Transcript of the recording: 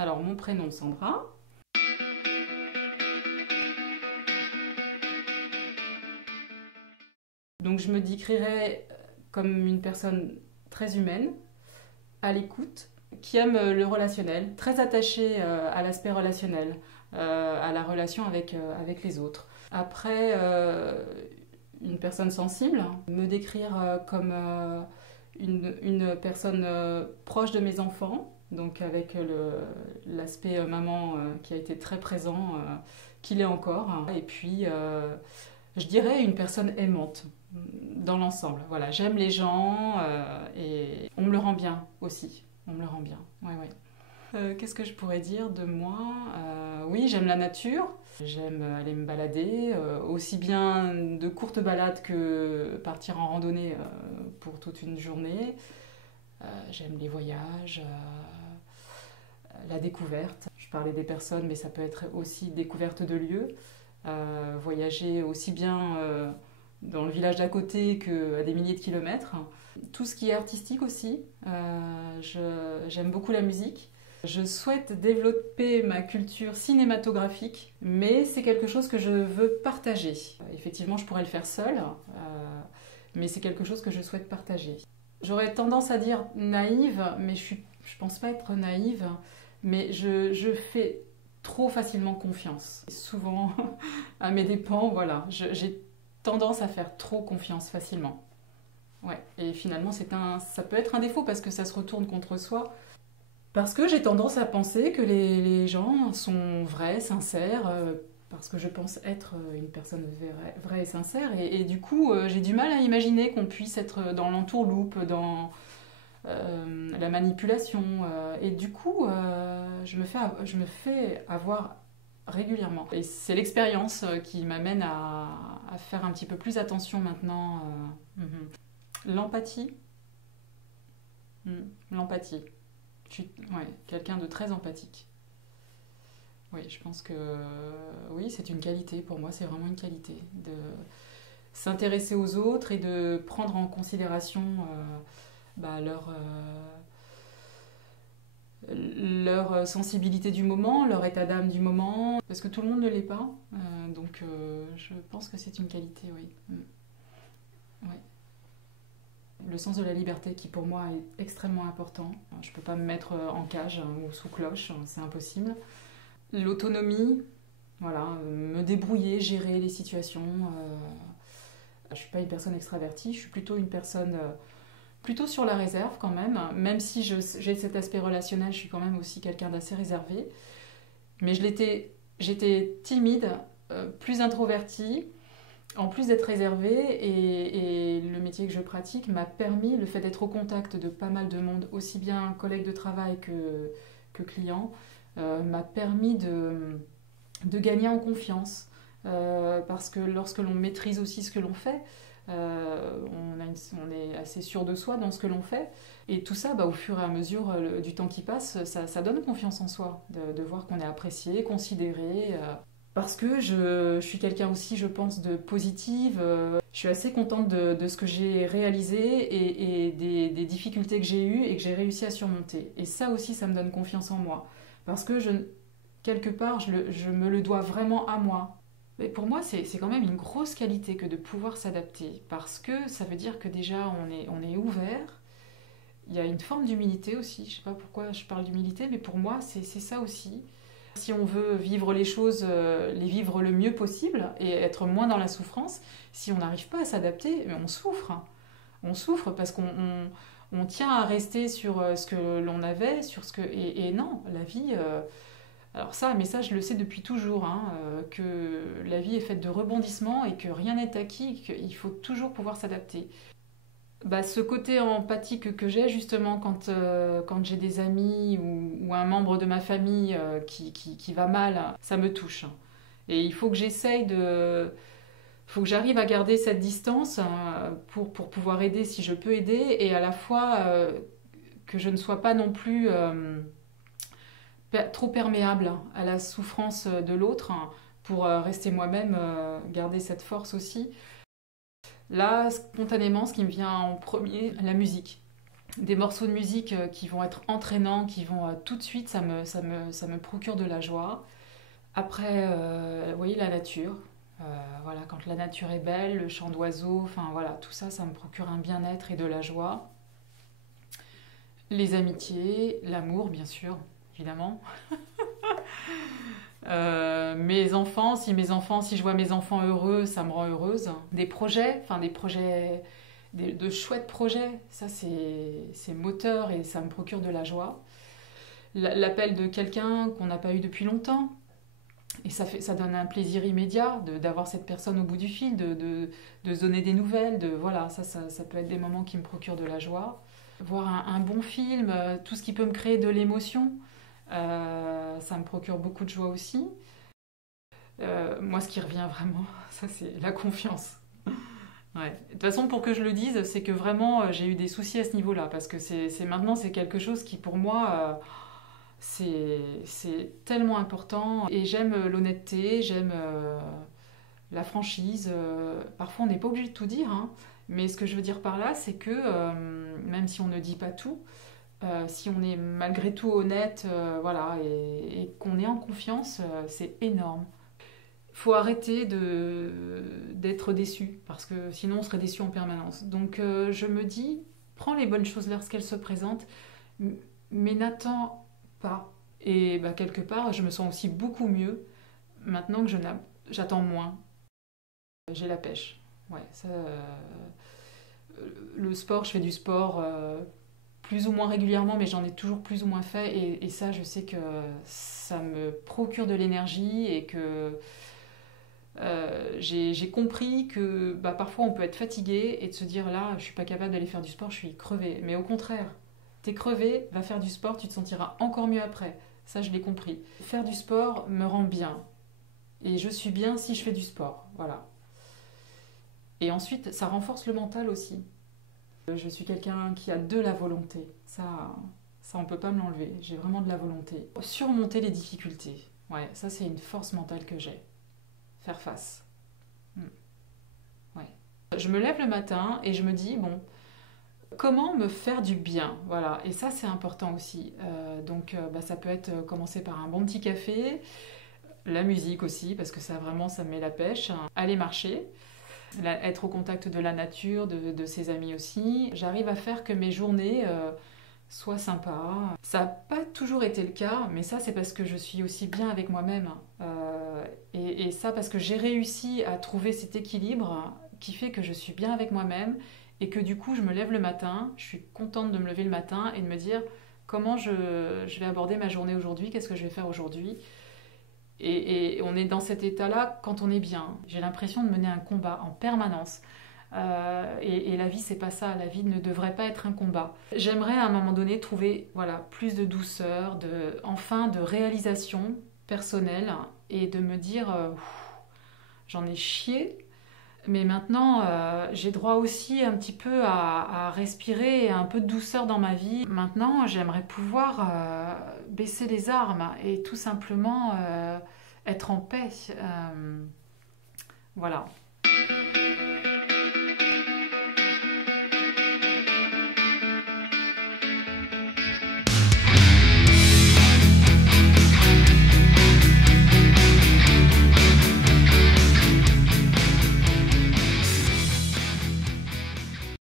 Alors, mon prénom Sandra. Donc, je me décrirais comme une personne très humaine, à l'écoute, qui aime le relationnel, très attachée à l'aspect relationnel, à la relation avec les autres. Après, une personne sensible, me décrire comme une personne proche de mes enfants, donc avec l'aspect maman qui a été très présent, qu'il est encore. Et puis, je dirais une personne aimante dans l'ensemble. Voilà, j'aime les gens et on me le rend bien aussi. On me le rend bien. Ouais, ouais. Qu'est-ce que je pourrais dire de moi? Oui, j'aime la nature. J'aime aller me balader, aussi bien de courtes balades que partir en randonnée pour toute une journée. J'aime les voyages, la découverte. Je parlais des personnes, mais ça peut être aussi découverte de lieux. Voyager aussi bien dans le village d'à côté qu'à des milliers de kilomètres. Tout ce qui est artistique aussi. J'aime beaucoup la musique. Je souhaite développer ma culture cinématographique, mais c'est quelque chose que je veux partager. Effectivement, je pourrais le faire seule, mais c'est quelque chose que je souhaite partager. J'aurais tendance à dire naïve, mais je pense pas être naïve, mais je fais trop facilement confiance. Souvent, à mes dépens, voilà, j'ai tendance à faire trop confiance facilement. Ouais, et finalement, ça peut être un défaut parce que ça se retourne contre soi. Parce que j'ai tendance à penser que les gens sont vrais, sincères, parce que je pense être une personne vraie et sincère. Et du coup, j'ai du mal à imaginer qu'on puisse être dans l'entourloupe, dans la manipulation. Et du coup, je me fais avoir régulièrement. Et c'est l'expérience qui m'amène à faire un petit peu plus attention maintenant. L'empathie. L'empathie. Je suis quelqu'un de très empathique. Oui, je pense que oui, c'est une qualité. Pour moi, c'est vraiment une qualité de s'intéresser aux autres et de prendre en considération leur sensibilité du moment, leur état d'âme du moment, parce que tout le monde ne l'est pas. Donc, je pense que c'est une qualité, oui. Ouais. Le sens de la liberté qui pour moi est extrêmement important. Je ne peux pas me mettre en cage ou sous cloche, c'est impossible. L'autonomie, voilà, me débrouiller, gérer les situations. Je ne suis pas une personne extravertie, je suis plutôt une personne plutôt sur la réserve quand même. Même si j'ai cet aspect relationnel, je suis quand même aussi quelqu'un d'assez réservé. Mais j'étais timide, plus introvertie. En plus d'être réservée, et le métier que je pratique m'a permis, le fait d'être au contact de pas mal de monde, aussi bien collègues de travail que clients, m'a permis de gagner en confiance. Parce que lorsque l'on maîtrise aussi ce que l'on fait, on est assez sûr de soi dans ce que l'on fait. Et tout ça, au fur et à mesure du temps qui passe, ça donne confiance en soi, de voir qu'on est apprécié, considéré. Parce que je suis quelqu'un aussi, je pense, de positive. Je suis assez contente de ce que j'ai réalisé et des difficultés que j'ai eues et que j'ai réussi à surmonter. Et ça aussi, ça me donne confiance en moi. Parce que quelque part, je me le dois vraiment à moi. Mais pour moi, c'est quand même une grosse qualité que de pouvoir s'adapter. Parce que ça veut dire que déjà, on est ouvert. Il y a une forme d'humilité aussi. Je ne sais pas pourquoi je parle d'humilité, mais pour moi, c'est ça aussi. Si on veut vivre les choses, les vivre le mieux possible et être moins dans la souffrance, si on n'arrive pas à s'adapter, on souffre. On souffre parce qu'on tient à rester sur ce que l'on avait, sur ce que et non, la vie. Alors ça, mais ça, je le sais depuis toujours, que la vie est faite de rebondissements et que rien n'est acquis, qu'il faut toujours pouvoir s'adapter. Ce côté empathique que j'ai justement quand j'ai des amis ou un membre de ma famille qui va mal, ça me touche. Et il faut que faut que j'arrive à garder cette distance pour pouvoir aider si je peux aider et à la fois que je ne sois pas non plus trop perméable à la souffrance de l'autre pour rester moi-même, garder cette force aussi. Là, spontanément, ce qui me vient en premier, la musique. des morceaux de musique qui vont être entraînants, qui vont tout de suite, ça me procure de la joie. Après, oui, la nature. Voilà, quand la nature est belle, le chant d'oiseaux, enfin voilà, tout ça, ça me procure un bien-être et de la joie. Les amitiés, l'amour, bien sûr, évidemment. Si je vois mes enfants heureux, ça me rend heureuse. Des projets, de chouettes projets, ça c'est moteur et ça me procure de la joie. L'appel de quelqu'un qu'on n'a pas eu depuis longtemps, et ça donne un plaisir immédiat d'avoir cette personne au bout du fil, de se donner des nouvelles, voilà, ça peut être des moments qui me procurent de la joie. Voir un bon film, tout ce qui peut me créer de l'émotion, ça me procure beaucoup de joie aussi. Moi, ce qui revient vraiment, ça c'est la confiance. Ouais. De toute façon, pour que je le dise, c'est que vraiment j'ai eu des soucis à ce niveau-là, parce que maintenant c'est quelque chose qui pour moi c'est tellement important. Et j'aime l'honnêteté, j'aime la franchise. Parfois, on n'est pas obligé de tout dire, hein, mais ce que je veux dire par là, c'est que même si on ne dit pas tout, si on est malgré tout honnête, voilà, et qu'on est en confiance, c'est énorme. Faut arrêter d'être déçu, parce que sinon on serait déçu en permanence. Donc je me dis, prends les bonnes choses lorsqu'elles se présentent, mais n'attends pas. Et bah, quelque part, je me sens aussi beaucoup mieux maintenant que j'attends moins. J'ai la pêche. Ouais, ça, le sport, je fais du sport plus ou moins régulièrement, mais j'en ai toujours plus ou moins fait. Et ça, je sais que ça me procure de l'énergie et que j'ai compris que bah, parfois on peut être fatigué et de se dire là, je suis pas capable d'aller faire du sport, je suis crevée. Mais au contraire, t'es crevé, va faire du sport, tu te sentiras encore mieux après. Ça, je l'ai compris. Faire du sport me rend bien. Et je suis bien si je fais du sport. Voilà. Et ensuite, ça renforce le mental aussi. Je suis quelqu'un qui a de la volonté. Ça on peut pas me l'enlever. J'ai vraiment de la volonté. Surmonter les difficultés. Ouais, ça, c'est une force mentale que j'ai. Faire face. Ouais. Je me lève le matin et je me dis, bon, comment me faire du bien, voilà, et ça c'est important aussi. Donc bah, ça peut être commencer par un bon petit café, la musique aussi, parce que ça vraiment ça me met la pêche, aller marcher, être au contact de la nature, de ses amis aussi. J'arrive à faire que mes journées soient sympas. Ça n'a pas toujours été le cas, mais ça c'est parce que je suis aussi bien avec moi-même. Et ça parce que j'ai réussi à trouver cet équilibre qui fait que je suis bien avec moi-même et que du coup je me lève le matin, je suis contente de me lever le matin et de me dire comment je vais aborder ma journée aujourd'hui, qu'est-ce que je vais faire aujourd'hui. Et on est dans cet état-là quand on est bien. J'ai l'impression de mener un combat en permanence. Et la vie, c'est pas ça. La vie ne devrait pas être un combat. J'aimerais à un moment donné trouver voilà, plus de douceur, enfin de réalisation personnelle et de me dire j'en ai chié, mais maintenant j'ai droit aussi un petit peu à respirer et un peu de douceur dans ma vie. Maintenant, j'aimerais pouvoir baisser les armes et tout simplement être en paix. Voilà.